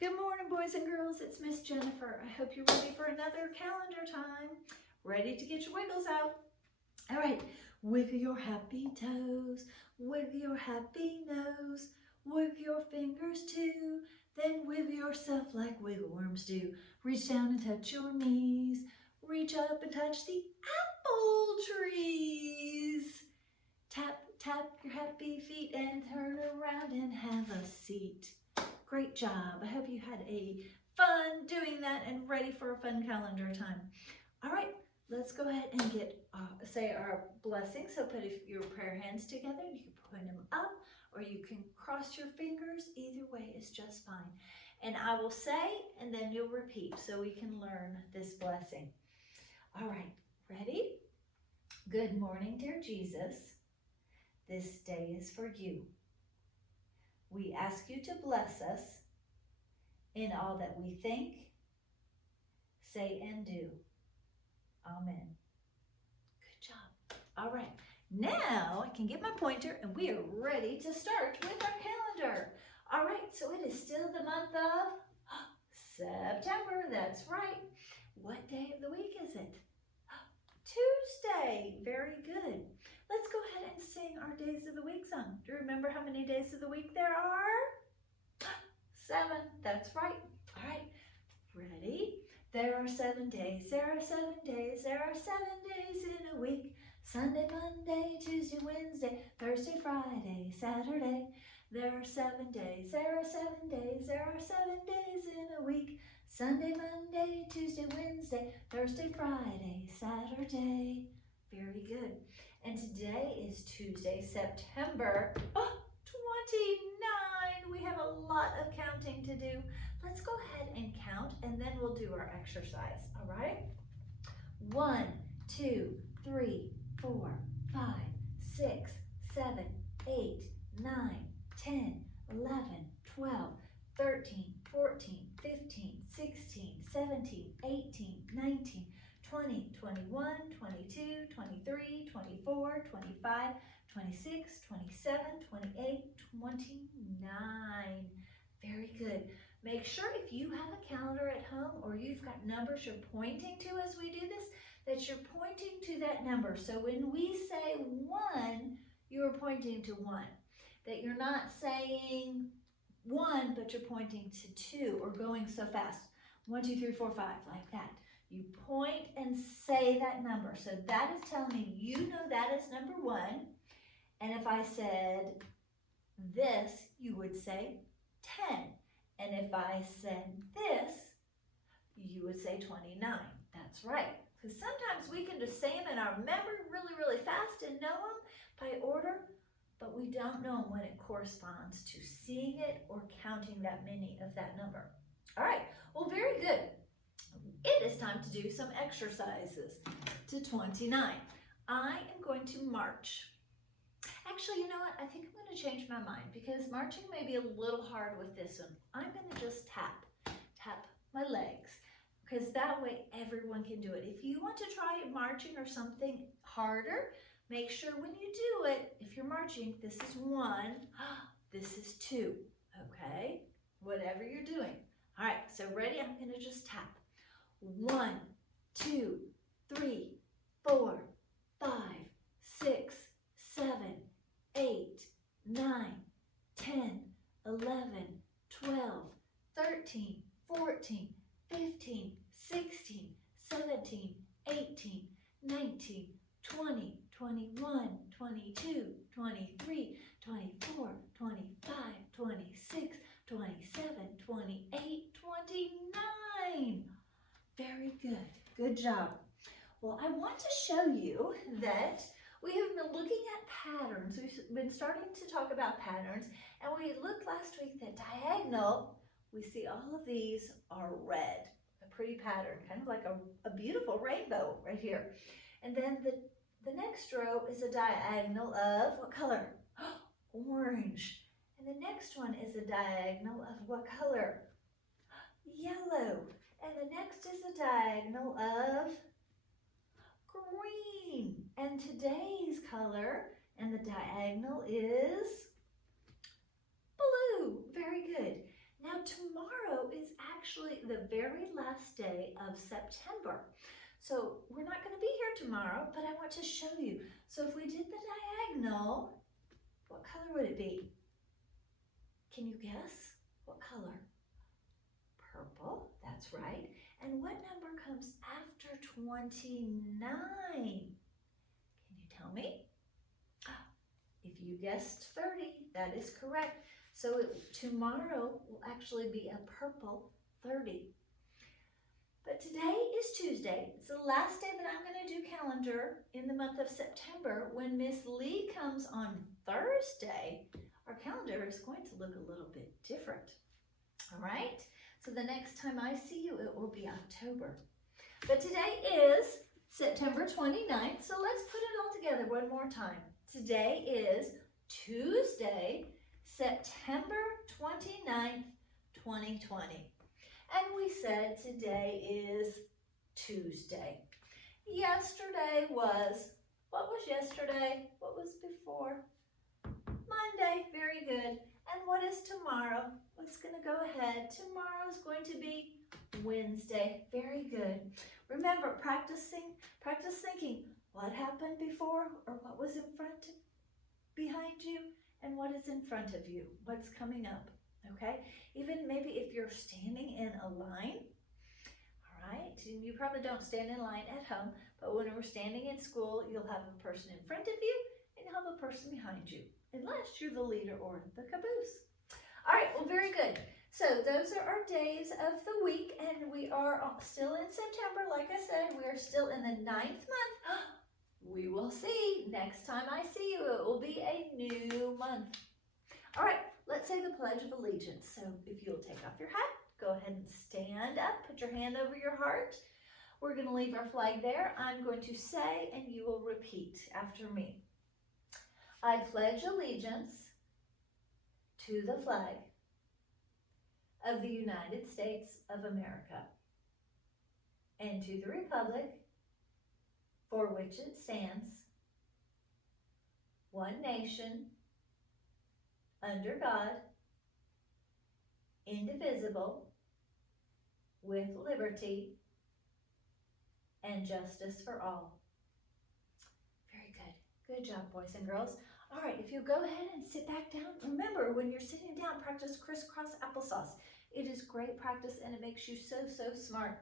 Good morning, boys and girls. It's Miss Jennifer. I hope you're ready for another calendar time. Ready to get your wiggles out. All right, wiggle your happy toes, wiggle your happy nose, wiggle your fingers too, then wiggle yourself like wiggle worms do. Reach down and touch your knees, reach up and touch the apple trees. Tap, tap your happy feet and turn around and have a seat. Great job. I hope you had a fun doing that and ready for a fun calendar time. All right, let's go ahead and say our blessing. So put your prayer hands together. You can point them up or you can cross your fingers. Either way is just fine. And I will say, and then you'll repeat so we can learn this blessing. All right, ready? Good morning, dear Jesus. This day is for you. We ask you to bless us in all that we think, say, and do. Amen. Good job. All right, now I can get my pointer and we are ready to start with our calendar. All right, so it is still the month of September. That's right. What day of the week is it? Tuesday. Very good. Let's go ahead and sing our Days of the Week song. Do you remember how many days of the week there are? 7. That's right. All right. Ready? There are 7 days. There are 7 days. There are 7 days in a week. Sunday, Monday, Tuesday, Wednesday, Thursday, Friday, Saturday. There are 7 days. There are 7 days. There are 7 days in a week. Sunday, Monday, Tuesday, Wednesday, Thursday, Friday, Saturday. Very good. And today is Tuesday, September 29. We have a lot of counting to do. Let's go ahead and count and then we'll do our exercise, all right? 1, 2, 3, 4, 5, 6, 7, 8, 9, 10, 11, 12, 13, 14, 15, 16, 17, 18, 19, 20, 21, 22, 23, 24, 25, 26, 27, 28, 29. Very good. Make sure if you have a calendar at home or you've got numbers you're pointing to as we do this, that you're pointing to that number. So when we say 1, you're pointing to 1. That you're not saying 1, but you're pointing to 2 or going so fast. 1, 2, 3, 4, 5, like that. You point and say that number. So that is telling me you know that is number 1. And if I said this, you would say 10. And if I said this, you would say 29. That's right. Because sometimes we can just say them in our memory really, really fast and know them by order, but we don't know when it corresponds to seeing it or counting that many of that number. All right, well, very good. It is time to do some exercises to 29. I am going to march. Actually, you know what? I think I'm going to change my mind because marching may be a little hard with this one. I'm going to just tap my legs because that way everyone can do it. If you want to try marching or something harder, make sure when you do it, if you're marching, this is 1, this is 2, okay? Whatever you're doing. All right, so ready? I'm going to just tap. 1, 2, 3, 4, 5, 6, 7, 8, 9, 10, 11, 12, 13, 14, 15, 16, 17, 18, 19, 20, 21, 22, 23, 24, 25, 26, 27, 28, 29. Very good. Good job. Well, I want to show you that we have been looking at patterns. We've been starting to talk about patterns, and we looked last week that diagonal, we see all of these are red, a pretty pattern, kind of like a beautiful rainbow right here. And then the next row is a diagonal of what color? Orange. And the next one is a diagonal of what color? Yellow. And the next is a diagonal of green. And today's color and the diagonal is blue. Very good. Now tomorrow actually the very last day of September. So we're not going to be here tomorrow, but I want to show you. So if we did the diagonal, what color would it be? Can you guess? What color? Purple, that's right. And what number comes after 29? Can you tell me? If you guessed 30, that is correct. So tomorrow will actually be a purple 30. But today is Tuesday. It's the last day that I'm going to do calendar in the month of September. When Miss Lee comes on Thursday, our calendar is going to look a little bit different. All right? So the next time I see you, it will be October. But today is September 29th, so let's put it all together one more time. Today is Tuesday, September 29th, 2020. And we said today is Tuesday. Yesterday was, what was yesterday? What was before? Monday, very good. And what is tomorrow? Let's gonna go ahead. Tomorrow is going to be Wednesday, very good. Remember, practice thinking, what happened before or what was in front, behind you, and what is in front of you, what's coming up, okay? Even maybe if you're standing in a line, all right? You probably don't stand in line at home, but when we're standing in school, you'll have a person in front of you and you'll have a person behind you, unless you're the leader or the caboose. All right, well, very good. So those are our days of the week, and we are still in September. Like I said, we are still in the 9th month. We will see. Next time I see you, it will be a new month. All right, let's say the Pledge of Allegiance. So if you'll take off your hat, go ahead and stand up, put your hand over your heart. We're going to leave our flag there. I'm going to say, and you will repeat after me. I pledge allegiance to the flag of the United States of America and to the republic for which it stands, one nation, under God, indivisible, with liberty and justice for all. Very good. Good job, boys and girls. All right, if you go ahead and sit back down, remember when you're sitting down, practice crisscross applesauce. It is great practice and it makes you so smart.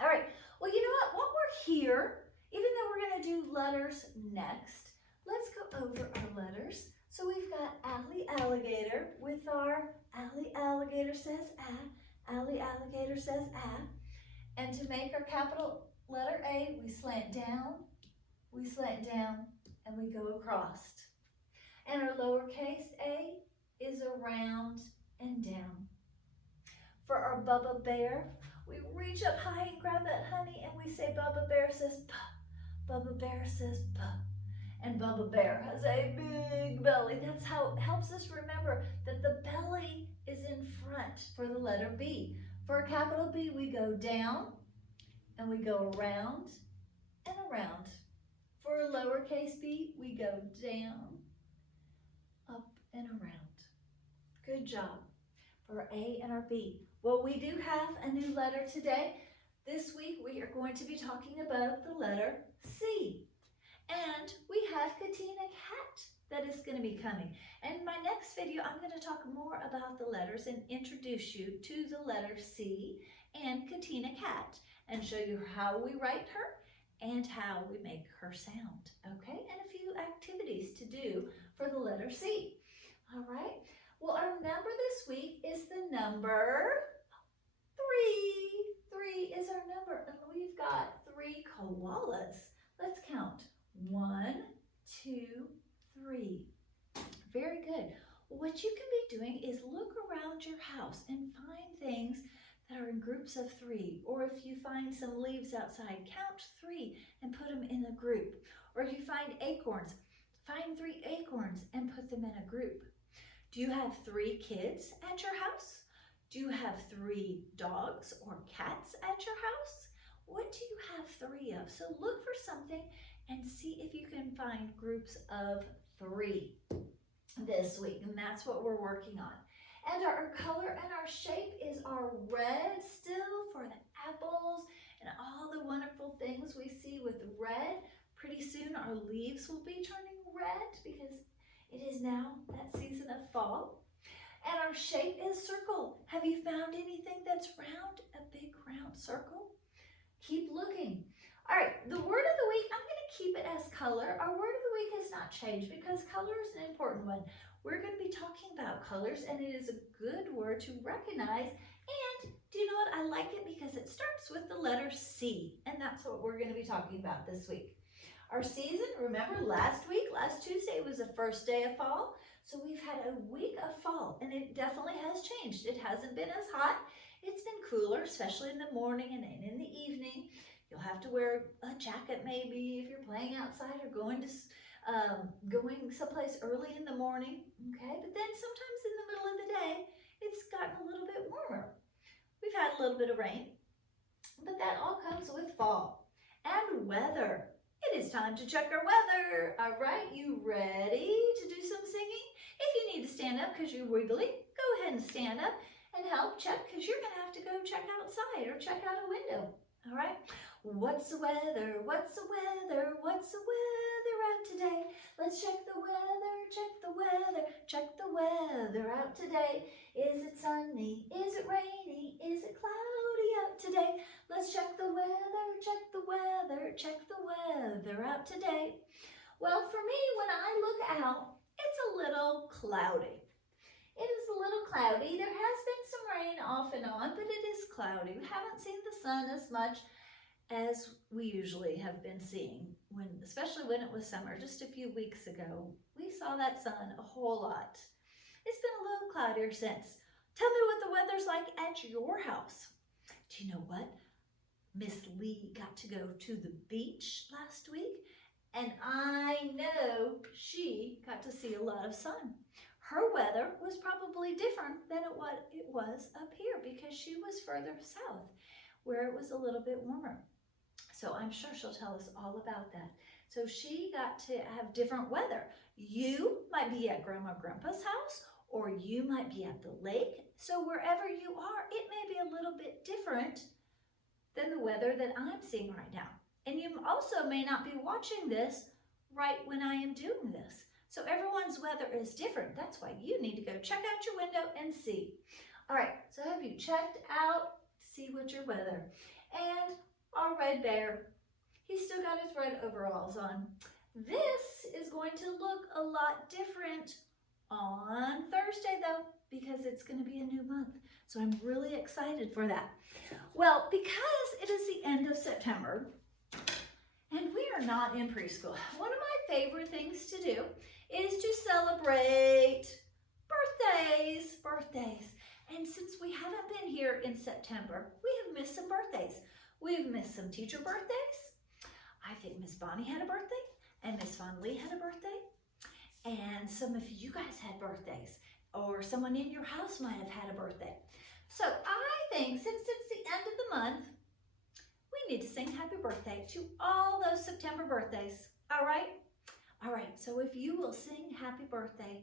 All right, well, you know what? While we're here, even though we're going to do letters next, let's go over our letters. So we've got Allie Alligator with our Allie Alligator says ah, Allie Alligator says ah. And to make our capital letter A, we slant down, and we go across. And our lowercase a is around and down. For our Bubba Bear, we reach up high and grab that honey and we say Bubba Bear says puh, Bubba Bear says puh. And Bubba Bear has a big belly. That's how it helps us remember that the belly is in front for the letter B. For a capital B, we go down and we go around and around. For a lowercase b, we go down, up and around. Good job. For our A and our B. Well, we do have a new letter today. This week we are going to be talking about the letter C. And we have Katina Cat that is going to be coming. And in my next video, I'm going to talk more about the letters and introduce you to the letter C and Katina Cat and show you how we write her and how we make her sound, okay? And a few activities to do for the letter C, all right? Well, our number this week is the number 3. 3 is our number, and we've got 3 koalas. Let's count. 1, 2, 3. Very good. What you can be doing is look around your house and find things that are in groups of 3. Or if you find some leaves outside, count 3 and put them in a group. Or if you find acorns, find 3 acorns and put them in a group. Do you have 3 kids at your house? Do you have 3 dogs or cats at your house? What do you have 3 of? So look for something and see if you can find groups of 3 this week. And that's what we're working on. And our color and our shape is our red still for the apples and all the wonderful things we see with red. Pretty soon our leaves will be turning red because it is now that season of fall. And our shape is circle. Have you found anything that's round? A big round circle? Keep looking. All right, the word of the week, I'm going to keep it as color. Our word of the week has not changed because color is an important one. We're going to be talking about colors, and it is a good word to recognize. And do you know what? I like it because it starts with the letter C, and that's what we're going to be talking about this week. Our season, remember last Tuesday was the first day of fall. So we've had a week of fall, and it definitely has changed. It hasn't been as hot. It's been cooler, especially in the morning and in the evening. You'll have to wear a jacket maybe if you're playing outside or going someplace early in the morning, okay? But then sometimes in the middle of the day, it's gotten a little bit warmer. We've had a little bit of rain, but that all comes with fall. And weather. It is time to check our weather. All right, you ready to do some singing? If you need to stand up because you're wiggly, go ahead and stand up and help check because you're going to have to go check outside or check out a window. All right, what's the weather? What's the weather? What's the weather out today? Let's check the weather, check the weather, check the weather out today. Is it sunny? Is it rainy? Is it cloudy out today? Let's check the weather, check the weather, check the weather out today. Well, for me, when I look out, it's a little cloudy. It is a little cloudy. There has been some rain off and on, but it is cloudy. We haven't seen the sun as much as we usually have been seeing, especially when it was summer. Just a few weeks ago, we saw that sun a whole lot. It's been a little cloudier since. Tell me what the weather's like at your house. Do you know what? Miss Lee got to go to the beach last week, and I know she got to see a lot of sun. Her weather was probably different than what it was up here because she was further south where it was a little bit warmer. So I'm sure she'll tell us all about that. So she got to have different weather. You might be at Grandma Grandpa's house, or you might be at the lake. So wherever you are, it may be a little bit different than the weather that I'm seeing right now. And you also may not be watching this right when I am doing this. So everyone's weather is different. That's why you need to go check out your window and see. All right, so have you checked out to see what your weather? And our red bear, he's still got his red overalls on. This is going to look a lot different on Thursday though, because it's going to be a new month. So I'm really excited for that. Well, because it is the end of September and we are not in preschool, one of my favorite things to do is to celebrate birthdays. And since we haven't been here in September, we have missed some birthdays. We've missed some teacher birthdays. I think Miss Bonnie had a birthday and Miss Von Lee had a birthday. And some of you guys had birthdays, or someone in your house might have had a birthday. So I think since it's the end of the month, we need to sing happy birthday to all those September birthdays. All right? All right, so if you will sing happy birthday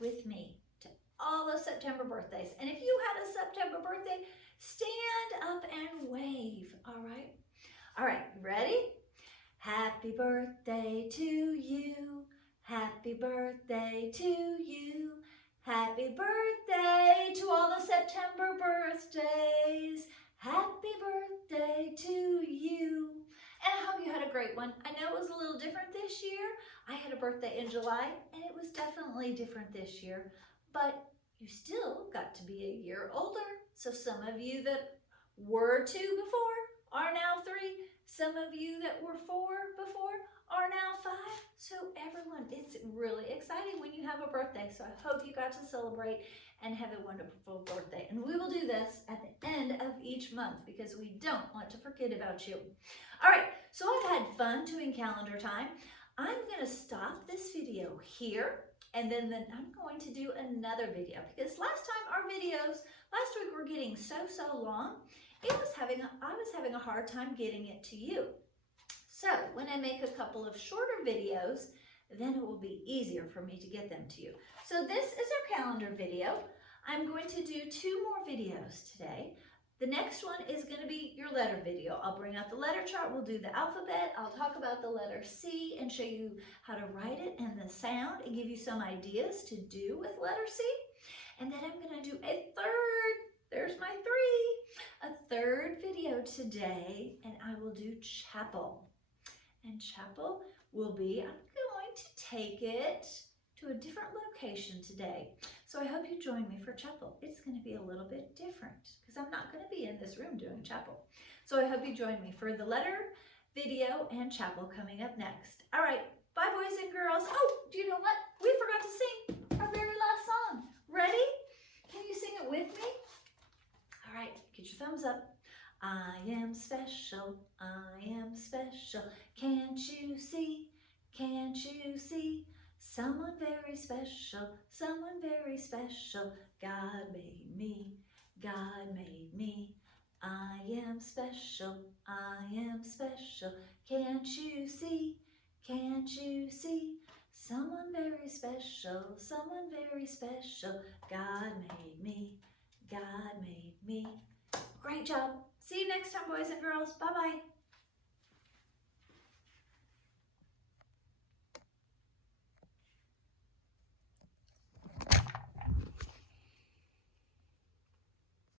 with me to all those September birthdays. And if you had a September birthday, stand up and wave. All right? All right, ready? Happy birthday to you. Happy birthday to you. Happy birthday to all the September birthdays. Happy birthday to you. And I hope you had a great one. I know it was a little different this year. I had a birthday in July, and it was definitely different this year. But you still got to be a year older. So some of you that were 2 before are now 3. Some of you that were 4 before are now 5. So everyone, it's really exciting when you have a birthday. So I hope you got to celebrate and have a wonderful birthday. And we will do this at the end of each month because we don't want to forget about you. All right, so I've had fun doing calendar time. I'm going to stop this video here, and then I'm going to do another video because last week were getting so long. I was having a hard time getting it to you. So when I make a couple of shorter videos, then it will be easier for me to get them to you. So this is our calendar video. I'm going to do 2 more videos today. The next one is going to be your letter video. I'll bring out the letter chart, we'll do the alphabet, I'll talk about the letter C and show you how to write it and the sound and give you some ideas to do with letter C. And then I'm going to do there's my 3rd video today, and I will do chapel. And chapel will be, I'm going to take it to a different location today. So I hope you join me for chapel. It's going to be a little bit different because I'm not going to be in this room doing chapel. So I hope you join me for the letter, video, and chapel coming up next. All right, bye boys and girls. Oh, do you know what? We forgot to sing our very last song. Ready? Can you sing it with me? All right, get your thumbs up. I am special, I am special. Can't you see, can't you see? Someone very special, someone very special. God made me, God made me. I am special, I am special. Can't you see, can't you see? Someone very special, someone very special. God made me, God made me. Great job. See you next time, boys and girls. Bye-bye.